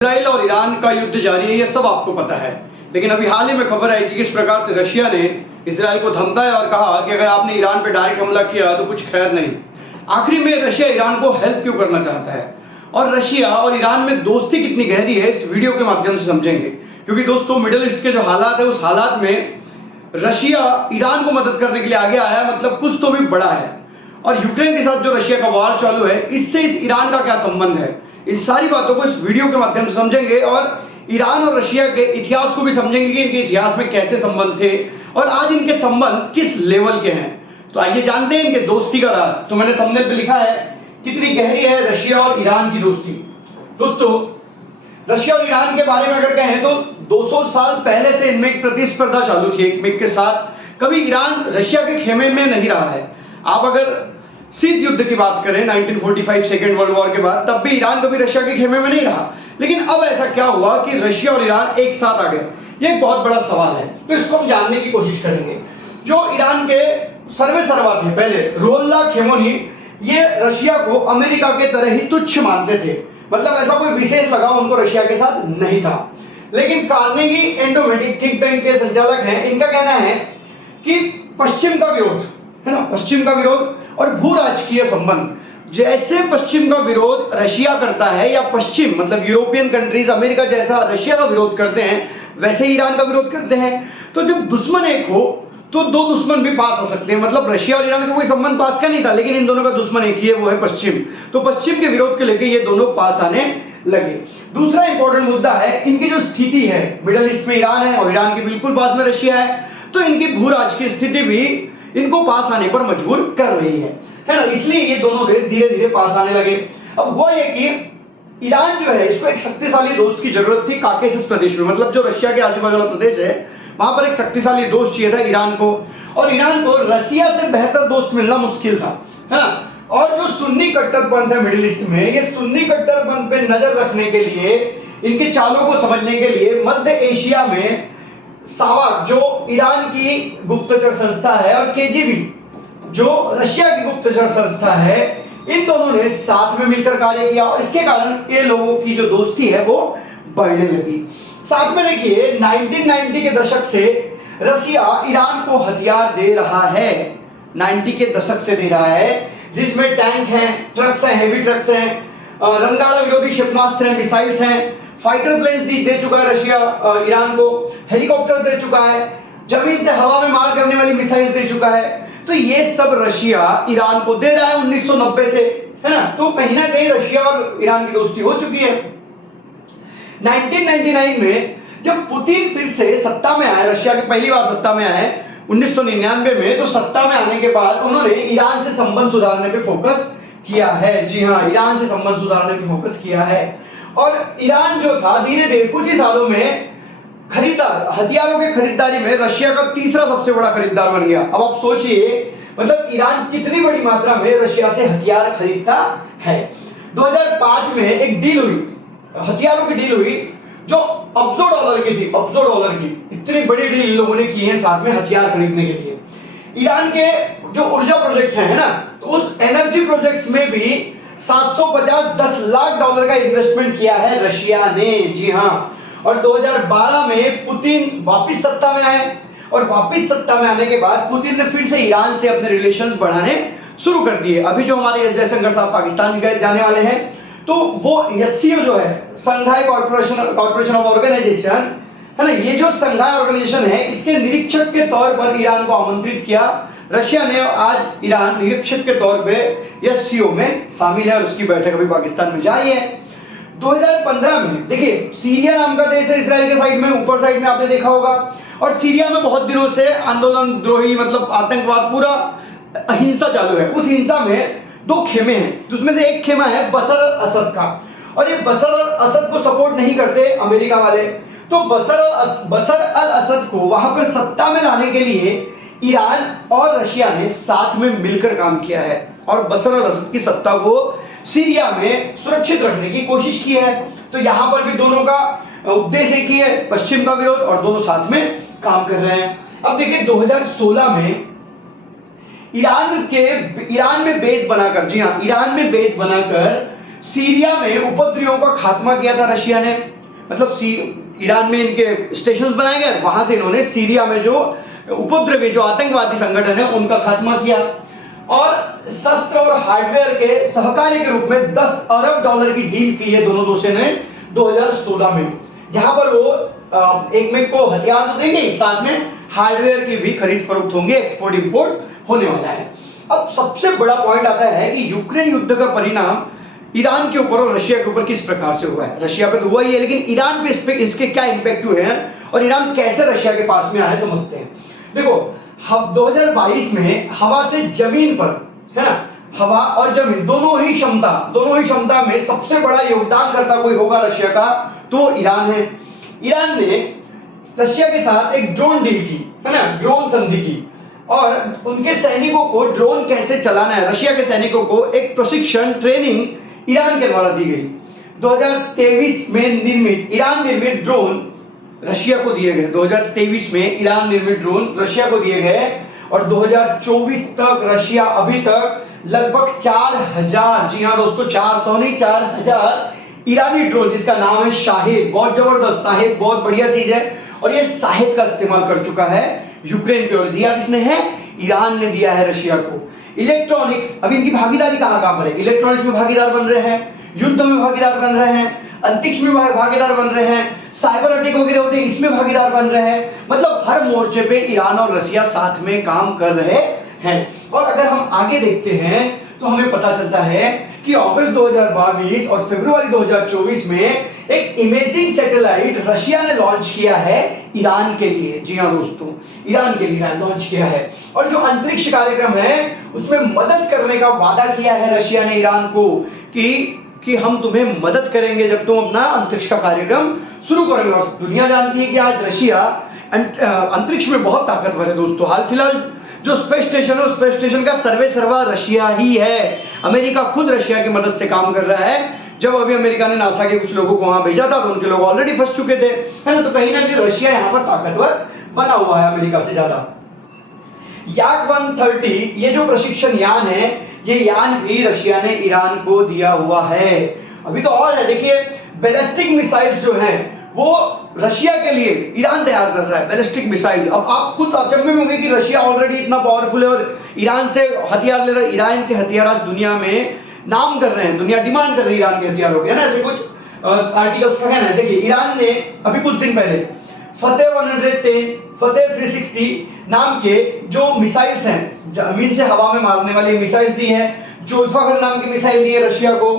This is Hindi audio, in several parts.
इजराइल और ईरान का युद्ध जारी है, ये सब आपको पता है। लेकिन अभी हाल ही में खबर आई कि किस प्रकार से रशिया ने इजराइल को धमकाया और कहा कि अगर आपने ईरान पर डायरेक्ट हमला किया तो कुछ खैर नहीं। आखिर में रशिया ईरान को हेल्प क्यों करना चाहता है और रशिया और ईरान में दोस्ती कितनी गहरी है, इस वीडियो के माध्यम से समझेंगे। क्योंकि दोस्तों, मिडिल ईस्ट के जो हालात है, उस हालात में रशिया ईरान को मदद करने के लिए आगे आया है, मतलब कुछ तो भी बड़ा है। और यूक्रेन के साथ जो रशिया का वार चालू है, इससे इस ईरान का क्या संबंध है, इन सारी बातों को इस वीडियो के माध्यम से समझेंगे और ईरान और रशिया के इतिहास को भी समझेंगे कि इनके इतिहास में कैसे संबंध थे और आज इनके संबंध किस लेवल के हैं। तो आइए जानते हैं इनके दोस्ती का राज। तो मैंने थंबनेल पे लिखा है कितनी गहरी है रशिया और ईरान की दोस्ती। दोस्तों, रशिया और ईरान के बारे में अगर कहें तो 200 साल पहले से इनमें एक प्रतिस्पर्धा चालू थी एक मिग के साथ। कभी ईरान रशिया के खेमे में नहीं रहा है। आप अगर शीत युद्ध की बात करें 1945 सेकेंड वर्ल्ड वॉर के बाद, तब भी ईरान कभी रशिया के खेमे में नहीं रहा। लेकिन अब ऐसा क्या हुआ कि रशिया और ईरान एक साथ आ गए, ये एक बहुत बड़ा सवाल है। तो इसको हम जानने की कोशिश करेंगे। जो ईरान के सर्वे सर्वा थे पहले, रुहोल्लाह खेमोनी, ये रशिया को अमेरिका के तरह ही तुच्छ मानते थे। मतलब ऐसा कोई विशेष लगाव उनको रशिया के साथ नहीं था। लेकिन कार्नेगी एंडोमेटिक थिंक टैंक के संचालक हैं, इनका कहना है कि पश्चिम का विरोध है ना, पश्चिम का विरोध और भू राजकीय संबंध, जैसे पश्चिम का विरोध रशिया करता है या पश्चिम मतलब यूरोपियन कंट्रीज अमेरिका जैसा रशिया का विरोध करते हैं, वैसे ईरान का विरोध करते हैं। तो जब दुश्मन एक हो तो दो दुश्मन भी पास आ सकते हैं। मतलब रशिया और ईरान का कोई संबंध पास का नहीं था, लेकिन इन दोनों का दुश्मन एक ही है, वो है पश्चिम। तो पश्चिम के विरोध के लेके ये दोनों पास आने लगे। दूसरा इंपॉर्टेंट मुद्दा है इनकी जो स्थिति है, मिडिल ईस्ट में ईरान है और ईरान के बिल्कुल पास में रशिया है, तो इनकी भू राजकीय स्थिति भी इनको पास आने पर मजबूर कर रही है ना। इसलिए ये दोनों देश धीरे धीरे पास आने लगे। अब हुआ ये कि ईरान जो है, इसको एक शक्तिशाली दोस्त की जरूरत थी काकेशस प्रदेश में, मतलब जो रशिया के आजू बाजू वाला प्रदेश है, वहां पर एक शक्तिशाली दोस्त चाहिए था ईरान को। और ईरान को रशिया से बेहतर दोस्त मिलना मुश्किल था, है ना। और जो सुन्नी कट्टरपंथ है मिडिल ईस्ट में, ये सुन्नी कट्टरपंथ पे नजर रखने के लिए, इनके चालों को समझने के लिए मध्य एशिया में सावाक जो ईरान की गुप्तचर संस्था है और केजीबी जो रशिया की गुप्तचर संस्था है, इन दोनों ने साथ में मिलकर कार्य किया और इसके कारण ये लोगों की जो दोस्ती है वो बढ़ने लगी। साथ में देखिए 1990 के दशक से रशिया ईरान को हथियार दे रहा है, 90 के दशक से दे रहा है, जिसमें टैंक हैं, ट्रक्स हैं, हेवी ट्रक्स हैं, रणगाड़ा विरोधी क्षेपणास्त्र हैं, मिसाइल्स हैं, फाइटर प्लेन्स दे चुका है रशिया ईरान को, हेलीकॉप्टर दे चुका है, जमीन से हवा में मार करने वाली मिसाइल दे चुका है। तो ये सब रशिया ईरान को दे रहा है 1990 से, है ना। तो कहीं ना कहीं रशिया और ईरान की दोस्ती हो चुकी है। 1999 में जब पुतिन फिर से सत्ता में आए, रशिया के पहली बार सत्ता में आए 1999 में, तो सत्ता में आने के बाद उन्होंने ईरान से संबंध सुधारने पे फोकस किया है। जी हाँ, ईरान से संबंध सुधारने पे फोकस किया है। और ईरान जो था धीरे धीरे कुछ ही सालों में खरीदार, हथियारों के खरीदारी में रशिया का तीसरा सबसे बड़ा खरीदार बन गया। अब आप सोचिए, मतलब ईरान कितनी बड़ी मात्रा में रशिया से हथियार खरीदता है। 2005 में एक डील हुई, हथियारों की डील हुई, जो अरबों डॉलर की थी, अरबों डॉलर की। इतनी बड़ी डील लोगों ने की है साथ में हथियार खरीदने के लिए। ईरान के जो ऊर्जा प्रोजेक्ट है ना, तो उस एनर्जी प्रोजेक्ट्स में भी 750-10 लाख डॉलर का इन्वेस्टमेंट किया है रशिया ने। जी हाँ। और 2012 में पुतिन वापस सत्ता में आए और वापस सत्ता में आने के बाद पुतिन ने फिर से ईरान से अपने रिलेशंस बढ़ाने शुरू कर दिए। अभी जो हमारे एस जयशंकर साहब पाकिस्तान जाने वाले हैं, तो वो एससीओ जो है, संघाई कॉर्पोरेशन ऑफ ऑर्गेनाइजेशन, है ना, ये जो संघाई ऑर्गेनाइजेशन है, इसके निरीक्षक के तौर पर ईरान को आमंत्रित किया रशिया ने। आज ईरान निरीक्षक के तौर पे एससीओ में शामिल है और उसकी बैठक अभी पाकिस्तान में जारी है। 2015 में देखिए, सीरिया नाम का देश है इजराइल के साइड में, ऊपर साइड में आपने देखा होगा। और सीरिया में बहुत दिनों से आंदोलन द्रोही, मतलब आतंकवाद, पूरा अहिंसा चालू है। उस हिंसा में दो खेमे हैं, जिसमें से एक खेमा है बशर अल असद का, और ये बशर अल असद को सपोर्ट नहीं करते अमेरिका वाले। तो बशर अल असद को वहां पर सत्ता में लाने के लिए ईरान और रशिया ने साथ में मिलकर काम किया है और बशर अल असद की सत्ता को सीरिया में सुरक्षित रखने की कोशिश की है। तो यहां पर भी दोनों का उद्देश्य एक ही है, पश्चिम का विरोध, और दोनों साथ में काम कर रहे हैं। अब देखिए 2016 में ईरान में बेस बनाकर, जी हाँ, ईरान में बेस बनाकर सीरिया में उपद्रवियों का खात्मा किया था रशिया ने, मतलब ईरान में इनके स्टेशंस बनाए गए, वहां से इन्होंने सीरिया में जो उपद्रवी जो आतंकवादी संगठन है उनका खात्मा किया, और शस्त्र और हार्डवेयर के सहकारी के रूप में 10 अरब डॉलर की डील की है दोनों देशों ने 2016 में, जहां पर वो एक में को हथियार तो देंगे, साथ में हार्डवेयर की भी खरीद फरोख्त होंगे, एक्सपोर्ट इंपोर्ट होने वाला है। अब सबसे बड़ा पॉइंट आता है कि यूक्रेन युद्ध का परिणाम ईरान के ऊपर और रशिया के ऊपर किस प्रकार से हुआ है। रशिया पे तो हुआ ही है, लेकिन ईरान पे इसके क्या इंपैक्ट हुए हैं और ईरान कैसे रशिया के पास में आया समझते हैं। देखो, 2022 में हवा से जमीन पर, है ना, हवा और जमीन दोनों ही क्षमता में सबसे बड़ा योगदानकर्ता कोई होगा रशिया का, तो ईरान है। ईरान ने रशिया के साथ एक ड्रोन डील की, है ना, ड्रोन संधि की, और उनके सैनिकों को ड्रोन कैसे चलाना है, रशिया के सैनिकों को एक प्रशिक्षण ट्रेनिंग ईरान के द्वारा दी गई। 2023 में निर्मित ईरान निर्मित ड्रोन रशिया को दिए गए, 2023 में ईरान निर्मित ड्रोन रशिया को दिए गए, और 2024 तक रशिया अभी तक लगभग 4000, जी हाँ दोस्तों, 400 नहीं 4000 ईरानी ड्रोन, जिसका नाम है शाहिद, बहुत जबरदस्त, शाहिद बहुत बढ़िया चीज है, और ये शाहिद का इस्तेमाल कर चुका है यूक्रेन पे। और दिया किसने है? ईरान ने दिया है रशिया को। इलेक्ट्रॉनिक्स, अभी इनकी भागीदारी कहां पर है? इलेक्ट्रॉनिक्स में भागीदार बन रहे हैं, युद्ध में भागीदार बन रहे हैं, अंतरिक्ष में भागीदार बन रहे हैं, साइबर अटैक वगैरह होते हैं इसमें भागीदार बन रहे हैं, मतलब हर मोर्चे पे ईरान और रशिया साथ में काम कर रहे हैं। और अगर हम आगे देखते हैं तो हमें पता चलता है कि अगस्त 2022 और फरवरी 2024 में एक इमेजिंग सैटेलाइट रशिया ने लॉन्च किया है ईरान के लिए। जी हाँ दोस्तों, ईरान के लिए लॉन्च किया है, और जो अंतरिक्ष कार्यक्रम है उसमें मदद करने का वादा किया है रशिया ने ईरान को कि हम तुम्हें मदद करेंगे जब तुम अपना अंतरिक्ष का कार्यक्रम शुरू करोगे। और दुनिया जानती है कि आज रशिया अंतरिक्ष में बहुत ताकतवर है दोस्तों। हाल फिलहाल जो स्पेस स्टेशन है उस स्पेस स्टेशन का सर्वे सर्वा रशिया ही है। अमेरिका खुद रशिया की मदद से काम कर रहा है। जब अभी अमेरिका ने नासा के कुछ लोगों को वहां भेजा था तो उनके लोग ऑलरेडी फंस चुके थे, है ना, तो कहीं ना कहीं रशिया यहाँ पर ताकतवर बना हुआ है अमेरिका से ज्यादा। याक 130 ये जो प्रशिक्षण यान है, ये यान भी रशिया ने ईरान को दिया हुआ है। अभी तो और है, देखिए बैलिस्टिक मिसाइल्स जो हैं वो रशिया के लिए ईरान तैयार कर रहा है, बैलिस्टिक मिसाइल। अब आप खुद अचंभे में होंगे कि रशिया ऑलरेडी इतना पावरफुल है और ईरान से हथियार ले रहा है। ईरान के हथियार आज दुनिया में नाम कर रहे हैं, दुनिया डिमांड कर रही है ईरान के हथियारों के, है ना, ऐसे कुछ आर्टिकल्स का कहना है। देखिए ईरान ने अभी कुछ दिन पहले फतेह 110, फतेह 360 नाम के जो मिसाइल्स हैं, जमीन से हवा में मारने वाली मिसाइल्स दी है। जुल्फागर नाम की मिसाइल दी है रशिया को,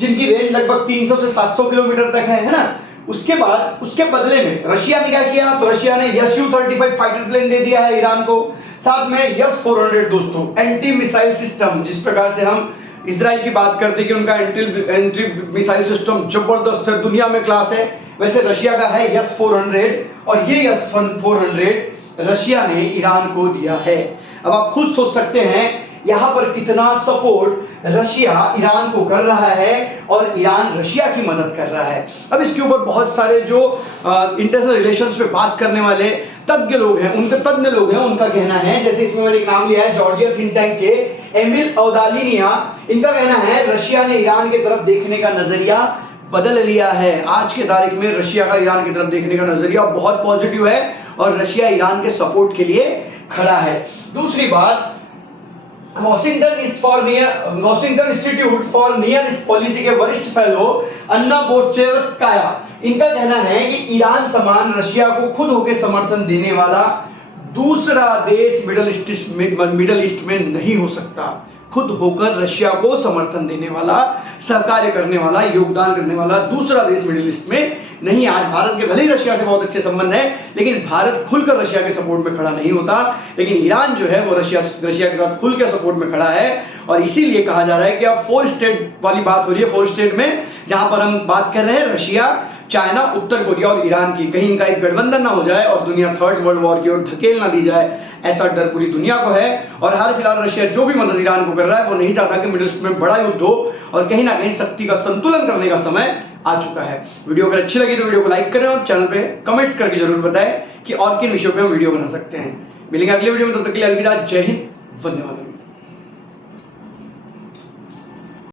जिनकी रेंज लगभग 300 से 700 किलोमीटर तक है ना। उसके बाद उसके बदले में रशिया ने क्या किया, तो रशिया ने Su-35 फाइटर प्लेन दे दिया है ईरान को, साथ में S-400 दोस्तों एंटी मिसाइल सिस्टम। जिस प्रकार से हम इजराइल की बात करते हैं कि उनका एंटी मिसाइल सिस्टम जबरदस्त है, दुनिया में क्लास है, वैसे रशिया का है S-400, और ये S-400 रशिया ने ईरान को दिया है। अब आप खुद सोच सकते हैं यहाँ पर कितना सपोर्ट रशिया ईरान को कर रहा है और ईरान रशिया की मदद कर रहा है। अब इसके ऊपर बहुत सारे जो इंटरनेशनल रिलेशंस पे बात करने वाले तज्ञ लोग हैं, उनका कहना है, जैसे इसमें मैंने एक नाम लिया है जॉर्जिया थिंक टैंक के एमिल औदालिनिया। इनका कहना है रशिया ने ईरान की तरफ देखने का नजरिया बदल लिया है। आज के तारीख में रशिया का ईरान की तरफ देखने का नजरिया बहुत पॉजिटिव है और रशिया ईरान के सपोर्ट के लिए खड़ा है। दूसरी बात, Washington institute for near east policy के वरिष्ठ फेलो अन्ना बोस्चेवस्काया, इनका कहना है कि ईरान समान रशिया को खुद होकर समर्थन देने वाला दूसरा देश मिडल ईस्ट में नहीं हो सकता। खुद होकर रशिया को समर्थन देने वाला, सहकार्य करने वाला, योगदान करने वाला दूसरा देश मिडिल ईस्ट में नहीं। आज भारत के भले ही रशिया से बहुत अच्छे संबंध है, लेकिन भारत खुलकर रशिया के सपोर्ट में खड़ा नहीं होता, लेकिन ईरान जो है वो रशिया के साथ खुल के सपोर्ट में खड़ा है। और इसीलिए कहा जा रहा है कि अब 4 स्टेट वाली बात हो रही है, 4 स्टेट में जहां पर हम बात कर रहे हैं रशिया, चाइना, उत्तर कोरिया और ईरान की, कहीं इनका एक गठबंधन ना हो जाए और दुनिया 3rd वर्ल्ड वॉर की ओर धकेल ना दी जाए, ऐसा डर पूरी दुनिया को है। और हाल फिलहाल रशिया जो भी मदद ईरान को कर रहा है वो नहीं चाहता कि मिडिल ईस्ट में बड़ा युद्ध हो, और कहीं ना कहीं शक्ति का संतुलन करने का समय आ चुका है। वीडियो अगर अच्छी लगी तो वीडियो को लाइक करें और चैनल पे कमेंट्स करके जरूर बताएं कि और किन विषयों पे हम वीडियो बना सकते हैं। मिलेंगे अगले वीडियो में, तब तक के लिए अलविदा, जय हिंद, वंदे मातरम।